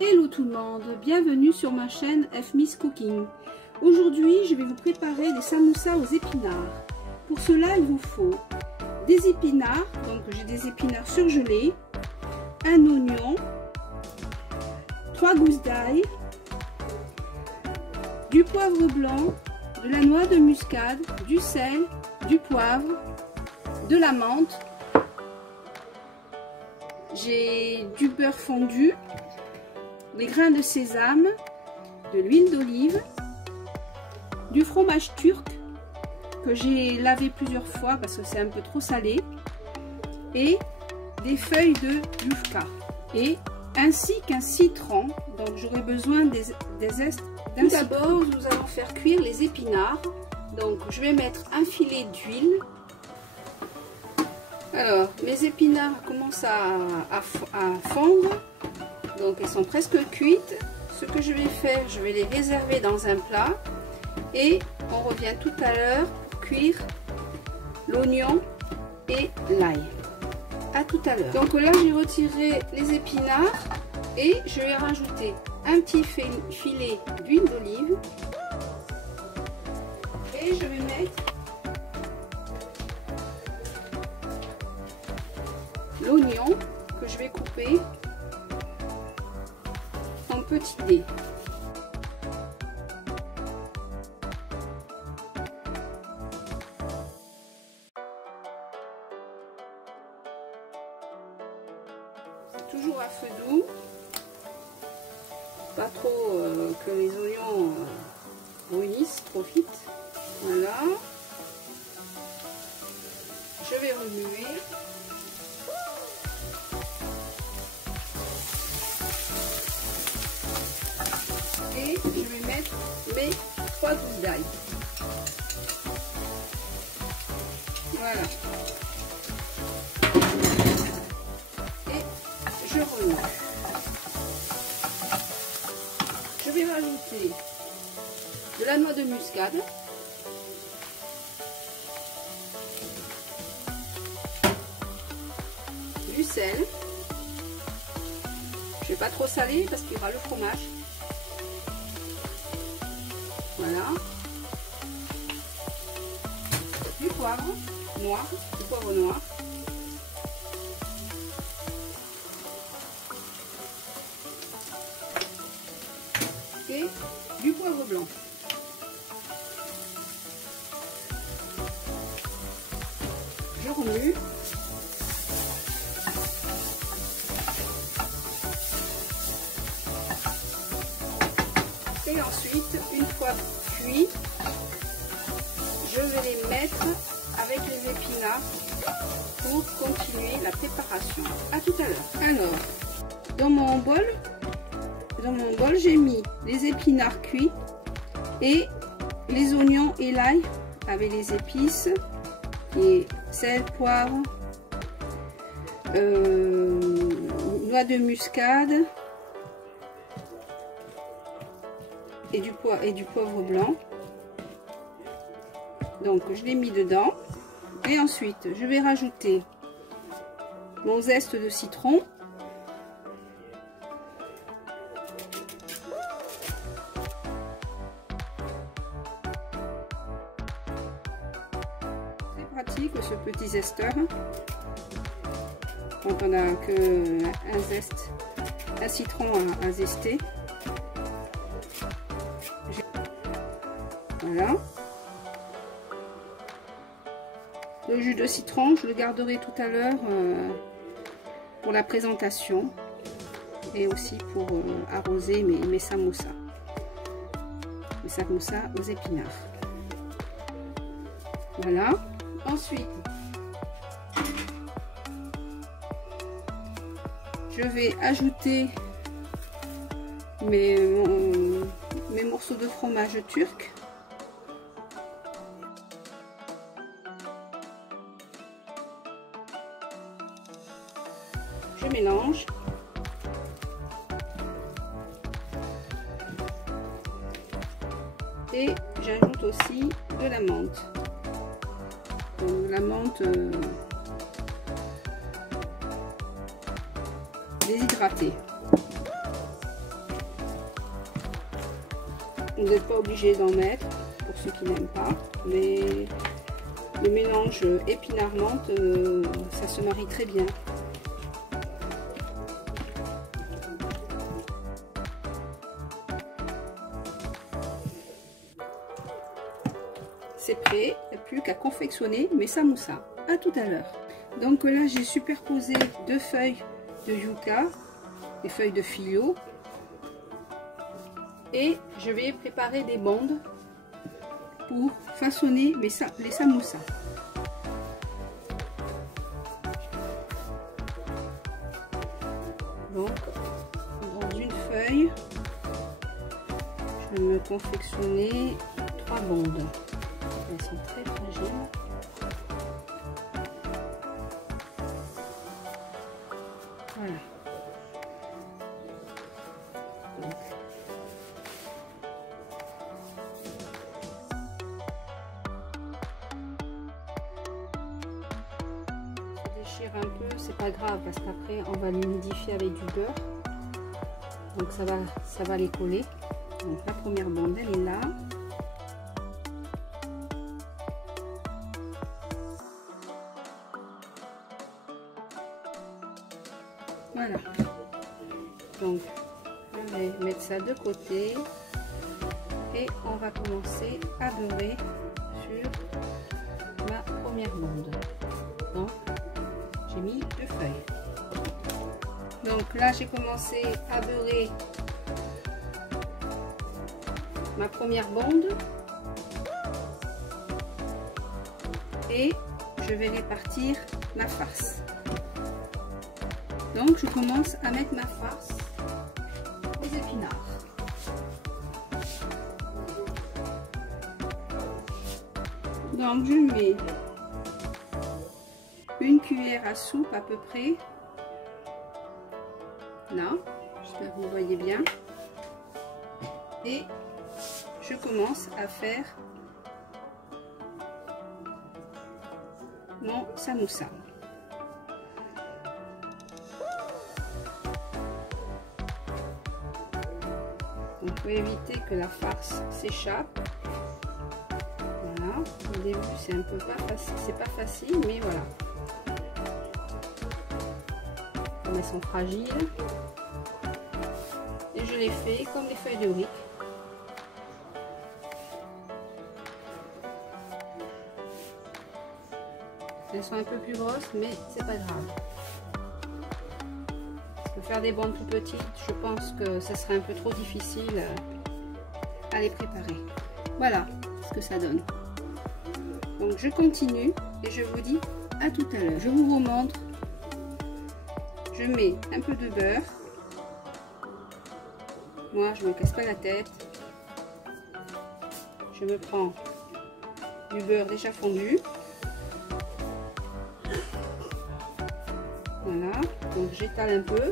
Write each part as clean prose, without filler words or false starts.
Hello tout le monde, bienvenue sur ma chaîne F-Miss Cooking. Aujourd'hui, je vais vous préparer des samoussas aux épinards. Pour cela, il vous faut des épinards, donc j'ai des épinards surgelés, un oignon, 3 gousses d'ail, du poivre blanc, de la noix de muscade, du sel, du poivre, de la menthe. J'ai du beurre fondu, des grains de sésame, de l'huile d'olive, du fromage turc que j'ai lavé plusieurs fois parce que c'est un peu trop salé, et des feuilles de yufka, et ainsi qu'un citron. Donc j'aurai besoin des zestes d'un citron. D'abord, nous allons faire cuire les épinards. Donc je vais mettre un filet d'huile. Alors mes épinards commencent à fondre. Donc elles sont presque cuites. Ce que je vais faire, je vais les réserver dans un plat et on revient tout à l'heure pour cuire l'oignon et l'ail. À tout à l'heure. Donc là j'ai retiré les épinards et je vais rajouter un petit filet d'huile d'olive et je vais mettre l'oignon que je vais couper en petits dés. C'est toujours à feu doux, pas trop que les oignons brunissent trop vite. Voilà, je vais remuer. Et je vais mettre mes 3 gousses d'ail. Voilà. Et je remue. Je vais rajouter de la noix de muscade. Du sel. Je ne vais pas trop saler parce qu'il y aura le fromage. Voilà. Du poivre noir, du poivre noir. Et du poivre blanc. Je remue. Et ensuite, une fois cuit, je vais les mettre avec les épinards pour continuer la préparation. À tout à l'heure. Alors, dans mon bol, j'ai mis les épinards cuits et les oignons et l'ail avec les épices et sel, poivre, noix de muscade et du poivre blanc. Donc je l'ai mis dedans et ensuite je vais rajouter mon zeste de citron, c'est pratique ce petit zesteur quand on n'a que un citron à zester. Voilà. Le jus de citron, je le garderai tout à l'heure pour la présentation et aussi pour arroser mes samoussas. Mes samoussas aux épinards. Voilà. Ensuite, je vais ajouter mes morceaux de fromage turc. Je mélange. Et j'ajoute aussi de la menthe. Donc, la menthe déshydratée. Vous n'êtes pas obligé d'en mettre pour ceux qui n'aiment pas, mais le mélange épinard-menthe, ça se marie très bien. C'est prêt, il n'y a plus qu'à confectionner mes samoussas. À tout à l'heure. Donc là, j'ai superposé 2 feuilles de yucca, des feuilles de filo, et je vais préparer des bandes pour façonner les samoussas. Donc, dans une feuille, je vais me confectionner 3 bandes. Elles sont très fragiles. Voilà. Donc. Ça déchire un peu, c'est pas grave parce qu'après on va l'humidifier avec du beurre. Donc ça va les coller. Donc la première bande elle est là. Voilà, donc je vais mettre ça de côté et on va commencer à beurrer sur ma première bande. Donc j'ai mis 2 feuilles. Donc là j'ai commencé à beurrer ma première bande et je vais répartir ma farce. Donc je commence à mettre ma farce aux épinards. Donc je mets une cuillère à soupe à peu près. Là, j'espère que vous voyez bien. Et je commence à faire mon samoussa. Donc il faut éviter que la farce s'échappe. Voilà, au début c'est un peu pas facile, c'est pas facile, mais voilà. Comme elles sont fragiles. Et je les fais comme les feuilles de briques. Elles sont un peu plus grosses, mais c'est pas grave. Faire des bandes tout petites, je pense que ce serait un peu trop difficile à les préparer. Voilà ce que ça donne. Donc je continue et je vous dis à tout à l'heure. Je vous remontre. Je mets un peu de beurre. Moi je me casse pas la tête. Je me prends du beurre déjà fondu. Voilà, donc j'étale un peu. De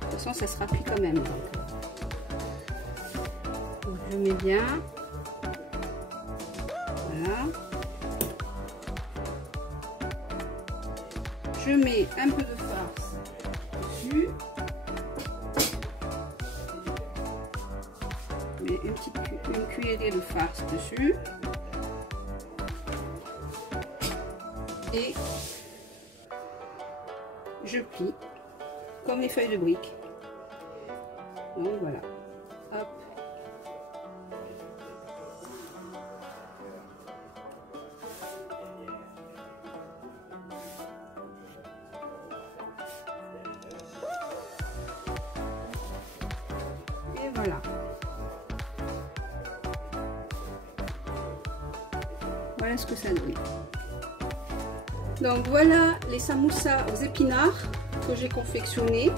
toute façon, ça sera cuit quand même. Donc je mets bien. Voilà. Je mets un peu de farce dessus. Je mets une cuillerée de farce dessus. Et je plie comme les feuilles de briques. Donc voilà. Hop. Et voilà. Voilà ce que ça donne. Donc voilà les samoussas aux épinards que j'ai confectionnés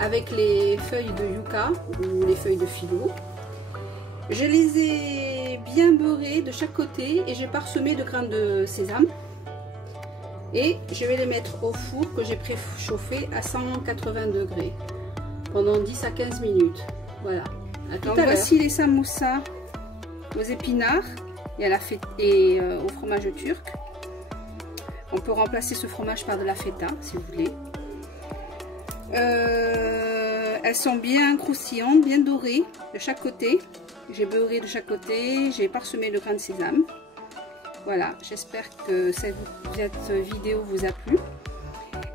avec les feuilles de yucca ou les feuilles de filo. Je les ai bien beurrés de chaque côté et j'ai parsemé de grains de sésame. Et je vais les mettre au four que j'ai préchauffé à 180 degrés pendant 10 à 15 minutes. Voilà. Donc voici les samoussas aux épinards et, au fromage turc. On peut remplacer ce fromage par de la feta si vous voulez. Elles sont bien croustillantes, bien dorées de chaque côté. J'ai beurré de chaque côté, j'ai parsemé de grains de sésame. Voilà, j'espère que cette vidéo vous a plu.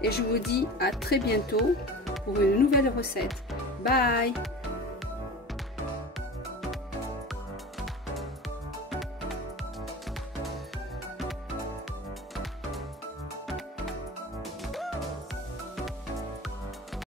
Et je vous dis à très bientôt pour une nouvelle recette. Bye!